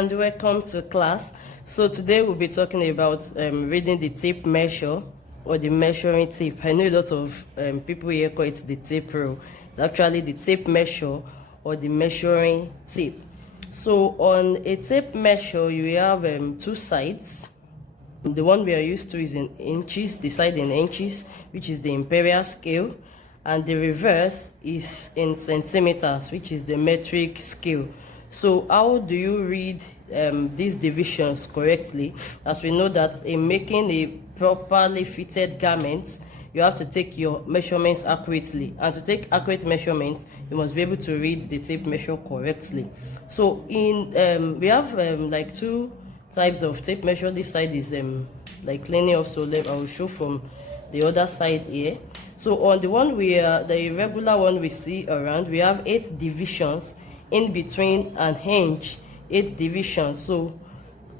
and welcome to class. So today we'll be talking about reading the tape measure or the measuring tape. I know a lot of people here call it the tape rule. It's actually the tape measure or the measuring tape. So on a tape measure, you have two sides. The one we are used to is in inches, the side in inches, which is the imperial scale, and the reverse is in centimeters, which is the metric scale. So how do you read these divisions correctly? As we know that in making a properly fitted garment, you have to take your measurements accurately, and to take accurate measurements, you must be able to read the tape measure correctly. So in we have like two types of tape measure. This side is like linear off, so I will show from the other side here. So on the one the regular one we see around, we have 8 divisions in between an hinge, 8 divisions. So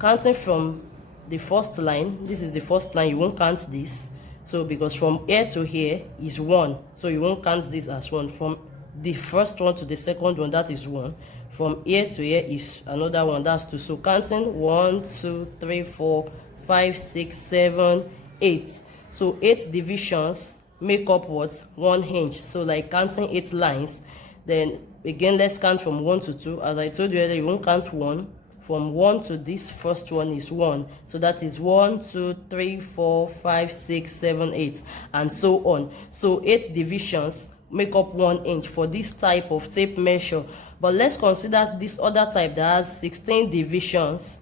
counting from the first line, this is the first line, you won't count this. So because from here to here is 1, so you won't count this as 1. From the first one to the second one, that is 1. From here to here is another one, that's 2. So counting 1, 2, 3, 4, 5, 6, 7, 8. So 8 divisions make up what? 1 hinge. So like counting 8 lines. Then again, let's count from 1 to 2. As I told you earlier, you won't count 1. From 1 to this first one is 1. So that is 1, 2, 3, 4, 5, 6, 7, 8, and so on. So 8 divisions make up 1 inch for this type of tape measure. But let's consider this other type that has 16 divisions.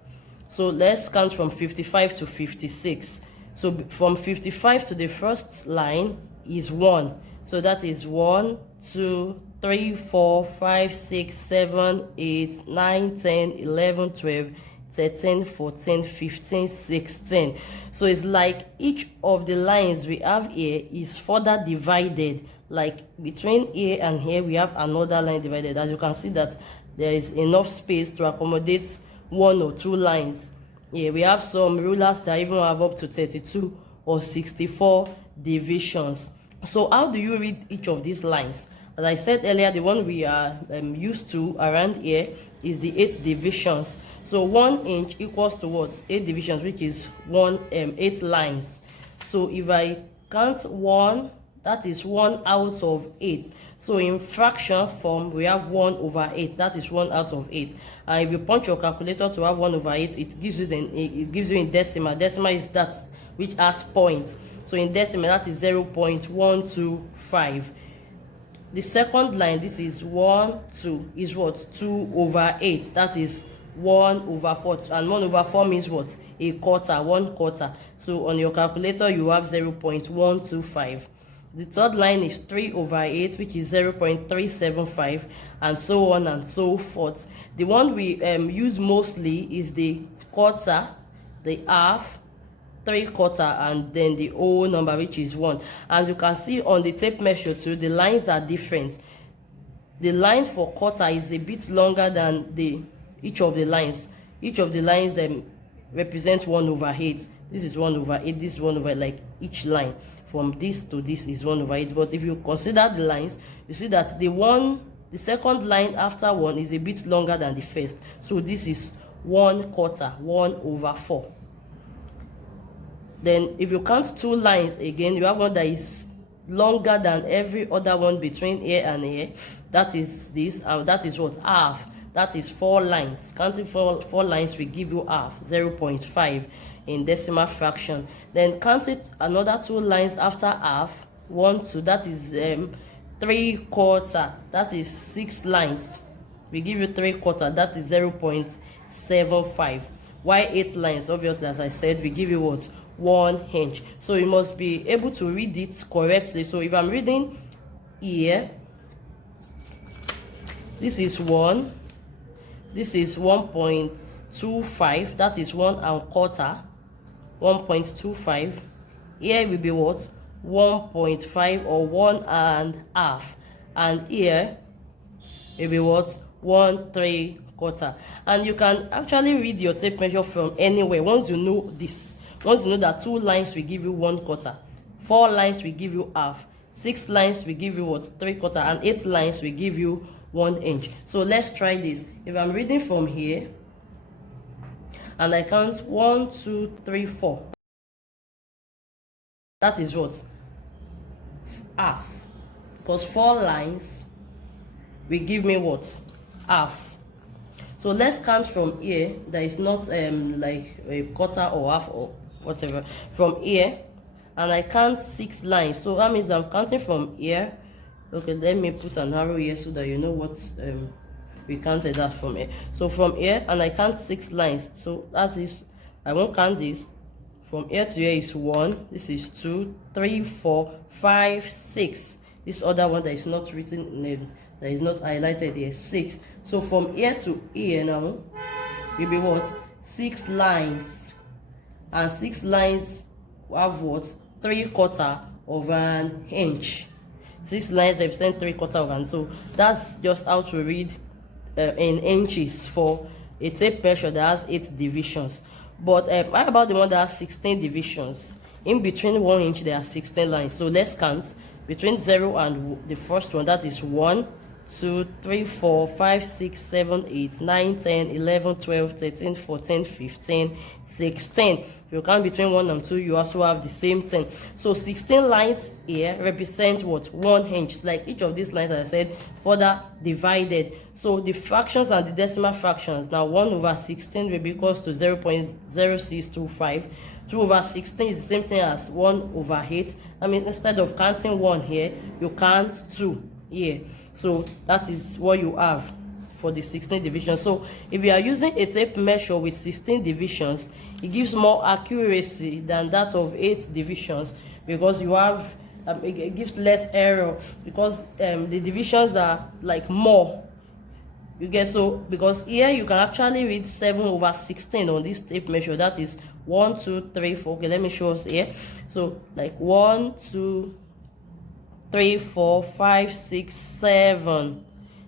So let's count from 55 to 56. So from 55 to the first line is 1. So that is 1, 2, 3, 4, 5, 6, 7, 8, 9, 10, 11, 12, 13, 14, 15, 16. So it's like each of the lines we have here is further divided. Like between here and here, we have another line divided. As you can see that there is enough space to accommodate 1 or 2 lines. Yeah, we have some rulers that even have up to 32 or 64 divisions. So how do you read each of these lines? As I said earlier, the one we are used to around here is the 8 divisions. So 1 inch equals to what? 8 divisions, which is 8 lines. So if I count 1, that is 1 out of 8. So in fraction form, we have 1 over 8. That is 1 out of 8. And if you punch your calculator to have 1 over 8, it gives you in decimal. Decimal is that which has points. So in decimal, that is 0.125. The second line, this is 1, 2, is what? 2 over 8. That is 1 over 4. And 1 over 4 means what? A quarter, 1 quarter. So on your calculator, you have 0.125. The third line is 3 over 8, which is 0.375, and so on and so forth. The one we use mostly is the quarter, the half, 3/4, and then the whole number, which is 1. As you can see on the tape measure too, the lines are different. The line for quarter is a bit longer than each of the lines. Each of the lines represents 1 over 8. This is 1 over 8. This is 1 over 8, like each line from this to this is 1 over 8. But if you consider the lines, you see that the second line after 1 is a bit longer than the first. So this is 1/4, 1 over 4. Then if you count 2 lines again, you have one that is longer than every other one between here and here. That is this, and that is what? Half. That is 4 lines. Counting 4 lines will give you half, 0.5 in decimal fraction. Then count it another 2 lines after half, 1, 2, that is 3/4. That is 6 lines. We give you 3/4, that is 0.75. Why 8 lines? Obviously, as I said, we give you what? 1 inch. So you must be able to read it correctly. So if I'm reading here, this is 1, this is 1.25, that is 1/4, 1.25. Here will be what? 1.5 or 1.5, and here it will be what? 1/3/4. And you can actually read your tape measure from anywhere once you know this. Once you know that 2 lines will give you 1/4, 4 lines will give you half, 6 lines will give you what? 3/4, and 8 lines will give you 1 inch. So let's try this. If I'm reading from here, and I count 1, 2, 3, 4. That is what? Half. Because 4 lines will give me what? Half. So let's count from here. That is not like a quarter or half or whatever. From here, and I count 6 lines. So that means I'm counting from here. Okay, let me put an arrow here so that you know what we counted that from here. So from here, and I count 6 lines. So that is, I won't count this. From here to here is 1. This is 2, 3, 4, 5, 6. This other one that is not written in it, that is not highlighted here, 6. So from here to here now will be what? 6 lines. And 6 lines have what? 3/4 of an inch. 6 lines represent 3/4 of an inch. So that's just how to read in inches for a tape measure that has 8 divisions. But how about the one that has 16 divisions? In between 1 inch there are 16 lines. So let's count between 0 and the first one. That is 1, 2, 3, 4, 5, 6, 7, 8, 9, 10, 11, 12, 13, 14, 15, 16. If you count between 1 and 2, you also have the same thing. So 16 lines here represent what? 1 inch. Like each of these lines, as I said, further divided. So the fractions and the decimal fractions. Now 1 over 16 will be equals to 0.0625. 2 over 16 is the same thing as 1 over 8. I mean, instead of counting 1 here, you count 2 here. So that is what you have for the 16 divisions. So if you are using a tape measure with 16 divisions, it gives more accuracy than that of 8 divisions, because you have it gives less error, because the divisions are like more. You get, so because here you can actually read 7 over 16 on this tape measure. That is 1, 2, 3, 4. Okay, let me show us here. So like 1, 2, 3, 4, 5, 6, 7.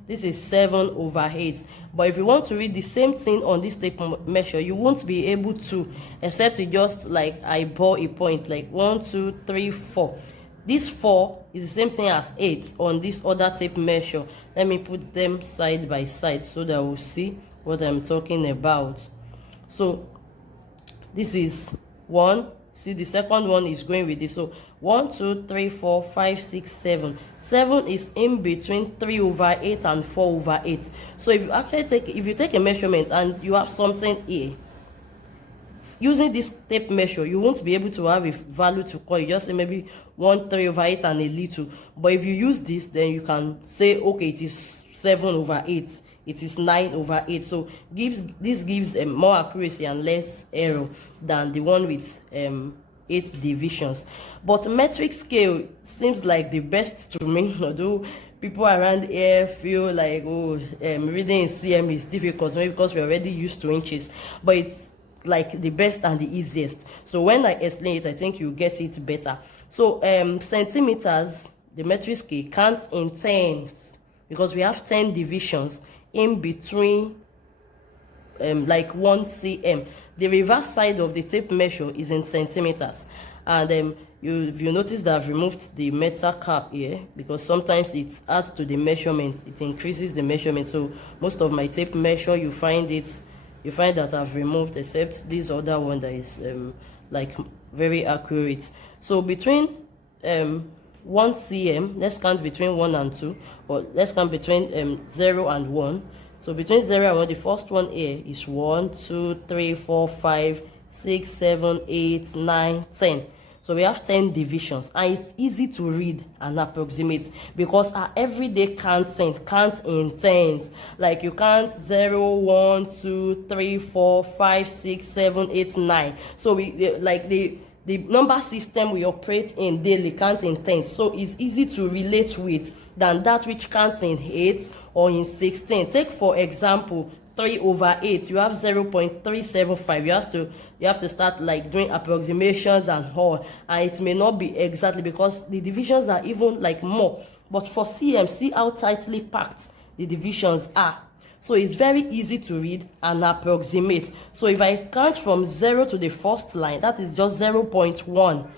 This is 7 over 8. But if you want to read the same thing on this tape measure, you won't be able to, except you just like eyeball a point, like 1, 2, 3, 4. This 4 is the same thing as 8 on this other tape measure. Let me put them side by side so that we'll see what I'm talking about. So this is 1. See, the second one is going with this. So 1, 2, 3, 4, 5, 6, 7. 7 is in between 3 over 8 and 4 over 8. So if you actually take a measurement and you have something here, using this tape measure, you won't be able to have a value to call. You just say maybe 1, 3 over 8 and a little. But if you use this, then you can say, okay, it is 7 over 8. It is 9 over 8. So this gives more accuracy and less error than the one with 8 divisions. But metric scale seems like the best to me, although people around here feel like, oh, reading in cm is difficult, maybe because we're already used to inches. But it's like the best and the easiest. So when I explain it, I think you get it better. So centimeters, the metric scale counts in tens, because we have 10 divisions in between like 1 cm. The reverse side of the tape measure is in centimeters. And if you notice that I've removed the metal cap here, because sometimes it adds to the measurements, it increases the measurement. So most of my tape measure, you find that I've removed, except this other one that is like very accurate. So between 1 cm, let's count between 1 and 2, or let's count between 0 and 1. So between 0 and 1, the first one here is 1, 2, 3, 4, 5, 6, 7, 8, 9, 10. So we have 10 divisions, and it's easy to read and approximate, because our everyday counting counts in tens. Like you count 0, 1, 2, 3, 4, 5, 6, 7, 8, 9. So we like the number system we operate in daily counts in tens. So it's easy to relate with than that which counts in 8 or in 16. Take for example 3 over 8, you have 0.375. You have to start like doing approximations and all, and it may not be exactly, because the divisions are even like more. But for cm, see how tightly packed the divisions are. So it's very easy to read and approximate. So if I count from 0 to the first line, that is just 0.1.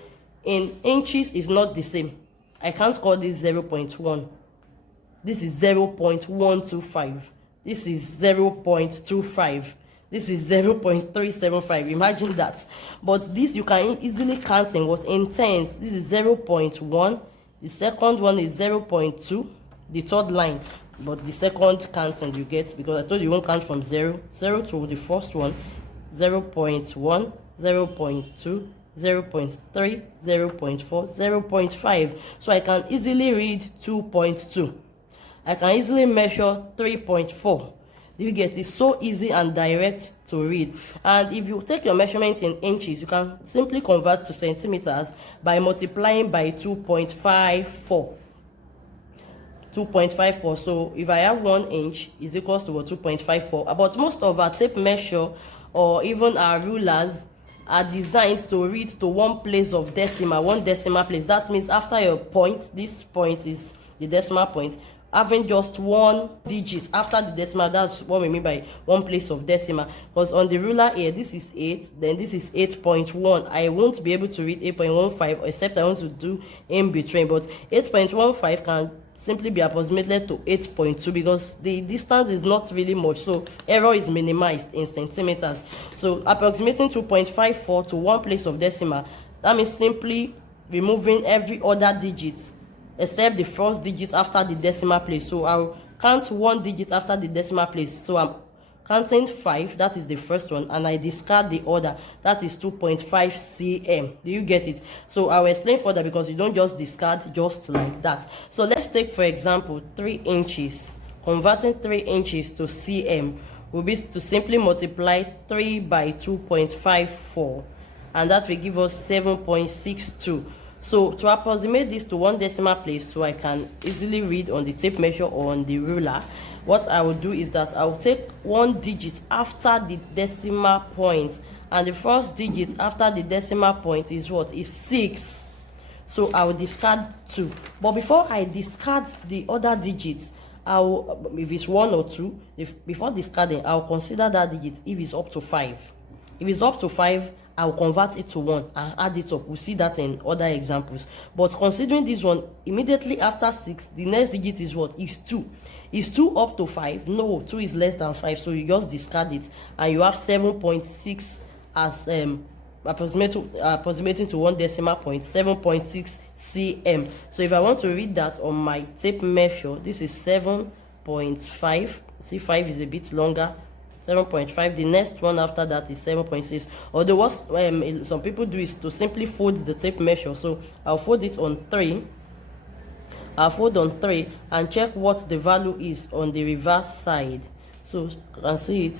In inches is not the same. I can't call this 0.1. This is 0.125. This is 0.25. This is 0.375. Imagine that. But this you can easily count in what? In tens. This is 0.1. The second one is 0.2. The third line. But the second counting you get, because I told you won't count from 0 to the first one. 0.1, 0.2, 0.3, 0.4, 0.5. So I can easily read 2.2. I can easily measure 3.4. You get it? So easy and direct to read. And if you take your measurement in inches, you can simply convert to centimeters by multiplying by 2.54. 2.54. So if I have 1 inch, is equals to 2.54. But most of our tape measure or even our rulers are designed to read to one place of decimal, one decimal place. That means after your point, this point is the decimal point, having just one digit after the decimal. That's what we mean by one place of decimal. Because on the ruler here, this is 8, then this is 8.1. I won't be able to read 8.15 except I want to do in between. But 8.15 can simply be approximated to 8.2 because the distance is not really much, so error is minimized in centimeters. So approximating 2.54 to one place of decimal, that means simply removing every other digit except the first digit after the decimal place. So I'll count one digit after the decimal place. So I'm counting 5, that is the first one, and I discard the other, that is 2.5 cm. Do you get it? So I'll explain further because you don't just discard just like that. So let's take for example 3 inches. Converting 3 inches to cm will be to simply multiply 3 by 2.54, and that will give us 7.62. So to approximate this to one decimal place so I can easily read on the tape measure or on the ruler, what I will do is that I will take one digit after the decimal point, and the first digit after the decimal point is what? Is 6. So I will discard 2. But before I discard the other digits, I will, if it's 1 or 2, before discarding, I will consider that digit if it's up to 5. If it's up to 5, I will convert it to 1 and add it up. We'll see that in other examples. But considering this one, immediately after 6, the next digit is what? Is 2. Is 2 up to 5? No, 2 is less than 5. So you just discard it and you have 7.6 as approximating to one decimal point, 7.6 cm. So if I want to read that on my tape measure, this is 7.5. See, 5 is a bit longer. 7.5. The next one after that is 7.6. Although what some people do is to simply fold the tape measure. So I'll fold it on 3. I'll fold on 3 and check what the value is on the reverse side. So you can see it.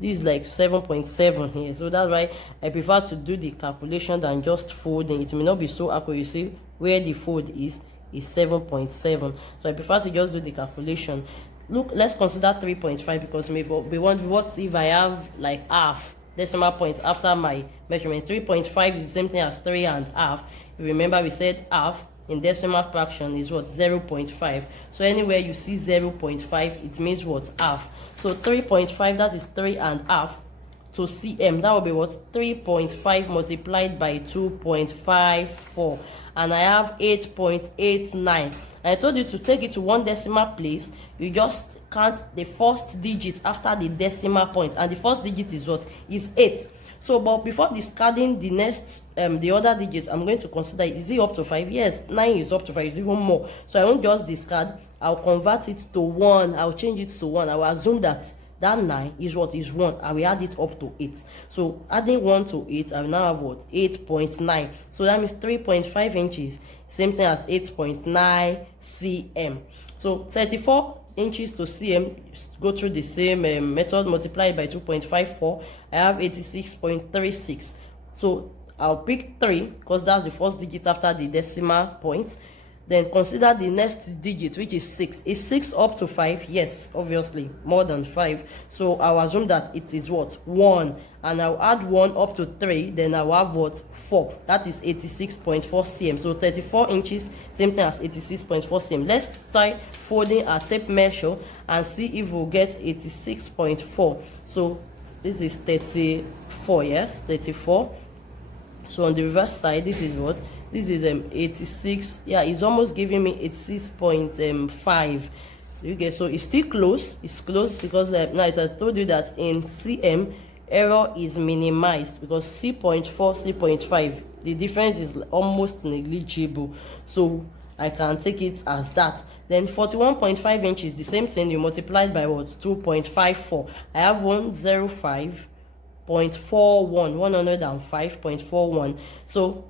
This is like 7.7 here. So that's why I prefer to do the calculation than just folding. It may not be so accurate. You see where the fold is 7.7. So I prefer to just do the calculation. Look, let's consider 3.5 because maybe we want, what if I have like half decimal point after my measurement? 3.5 is the same thing as 3.5. Remember we said half in decimal fraction is what? 0.5. So anywhere you see 0.5, it means what? Half. So 3.5, that is 3.5 to cm. That will be what? 3.5 multiplied by 2.54, and I have 8.89. I told you to take it to one decimal place. You just count the first digit after the decimal point, and the first digit is what? Is 8. So but before discarding the next the other digit, I'm going to consider, is it up to 5? Yes, 9 is up to 5, it's even more. So I won't just discard, I'll convert it to 1. I'll change it to 1. I will assume that 9 is what? Is 1. I will add it up to 8. So adding 1 to 8, I will now have what? 8.9. So that means 3.5 inches, same thing as 8.9 cm. So 34 inches to cm, go through the same method, multiply by 2.54. I have 86.36. So I'll pick 3 because that's the first digit after the decimal point. Then consider the next digit, which is 6. Is 6 up to 5? Yes, obviously, more than 5. So I'll assume that it is what? 1. And I'll add 1 up to 3, then I'll have what? 4. That is 86.4 cm. So 34 inches, same thing as 86.4 cm. Let's try folding our tape measure and see if we'll get 86.4. So this is 34, yes, 34. So on the reverse side, this is what? This is 86. Yeah, it's almost giving me 86.5. You get, so it's still close. It's close because now I told you that in cm error is minimized because c.4, c.5, the difference is almost negligible, so I can take it as that. Then 41.5 inches, the same thing, you multiplied by what? 2.54. I have 105.41, 105.41. So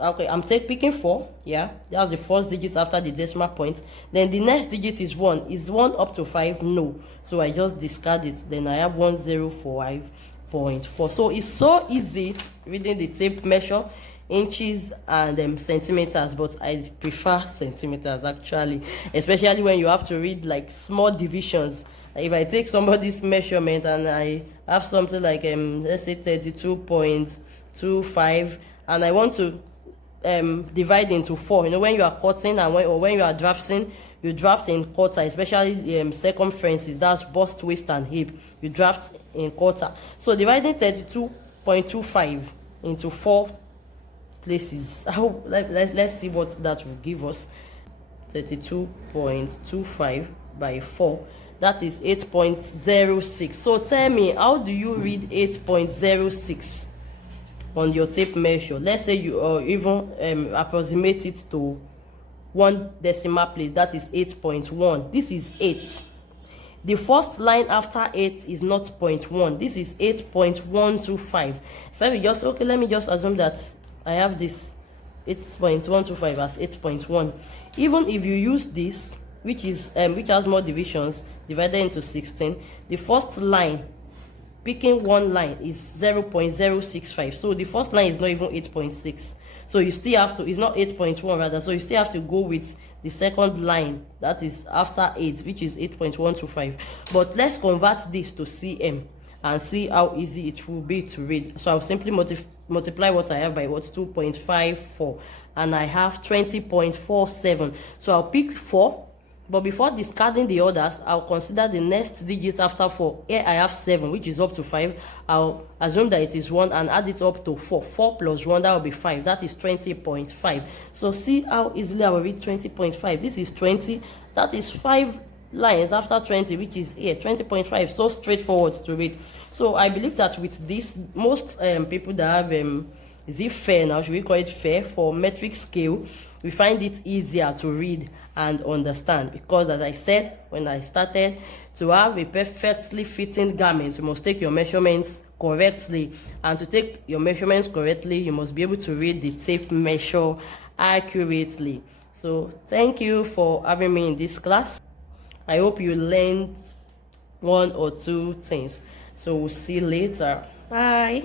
okay, I'm picking 4. Yeah, that's the first digit after the decimal point. Then the next digit is 1. Is 1 up to 5? No. So I just discard it. Then I have 105.4. So it's so easy reading the tape measure, inches and centimeters, but I prefer centimeters actually, especially when you have to read like small divisions. If I take somebody's measurement and I have something like let's say 32.25 and I want to divide into 4, you know, when you are cutting and when you are drafting, you draft in quarter, especially circumferences, that's bust, waist and hip, you draft in quarter. So dividing 32.25 into 4 places, let's see what that will give us. 32.25 by 4, that is 8.06. So tell me, how do you read 8.06 on your tape measure? Let's say you even approximate it to 1 decimal place, that is 8.1. This is 8. The first line after 8 is not 0.1. This is 8.125. So let me just assume that I have this 8.125 as 8.1. Even if you use this, which has more divisions, divided into 16, the first line, picking one line, is 0.065. So the first line is not even 8.6. So you still have to, it's not 8.1 rather, so you still have to go with the second line, that is after 8, which is 8.125. But let's convert this to cm and see how easy it will be to read. So I'll simply multiply what I have by 2.54, and I have 20.47. So I'll pick 4, but before discarding the others, I'll consider the next digit after 4. Here I have 7, which is up to 5. I'll assume that it is 1 and add it up to 4. 4 plus 1, that will be 5. That is 20.5. So see how easily I will read 20.5. This is 20. That is 5 lines after 20, which is here, 20.5. So straightforward to read. So I believe that with this, most people that have is it fair now, should we call it fair, for metric scale, we find it easier to read and understand, because as I said when I started, to have a perfectly fitting garment, you must take your measurements correctly, and to take your measurements correctly, you must be able to read the tape measure accurately. So thank you for having me in this class. I hope you learned 1 or 2 things. So we'll see you later. Bye.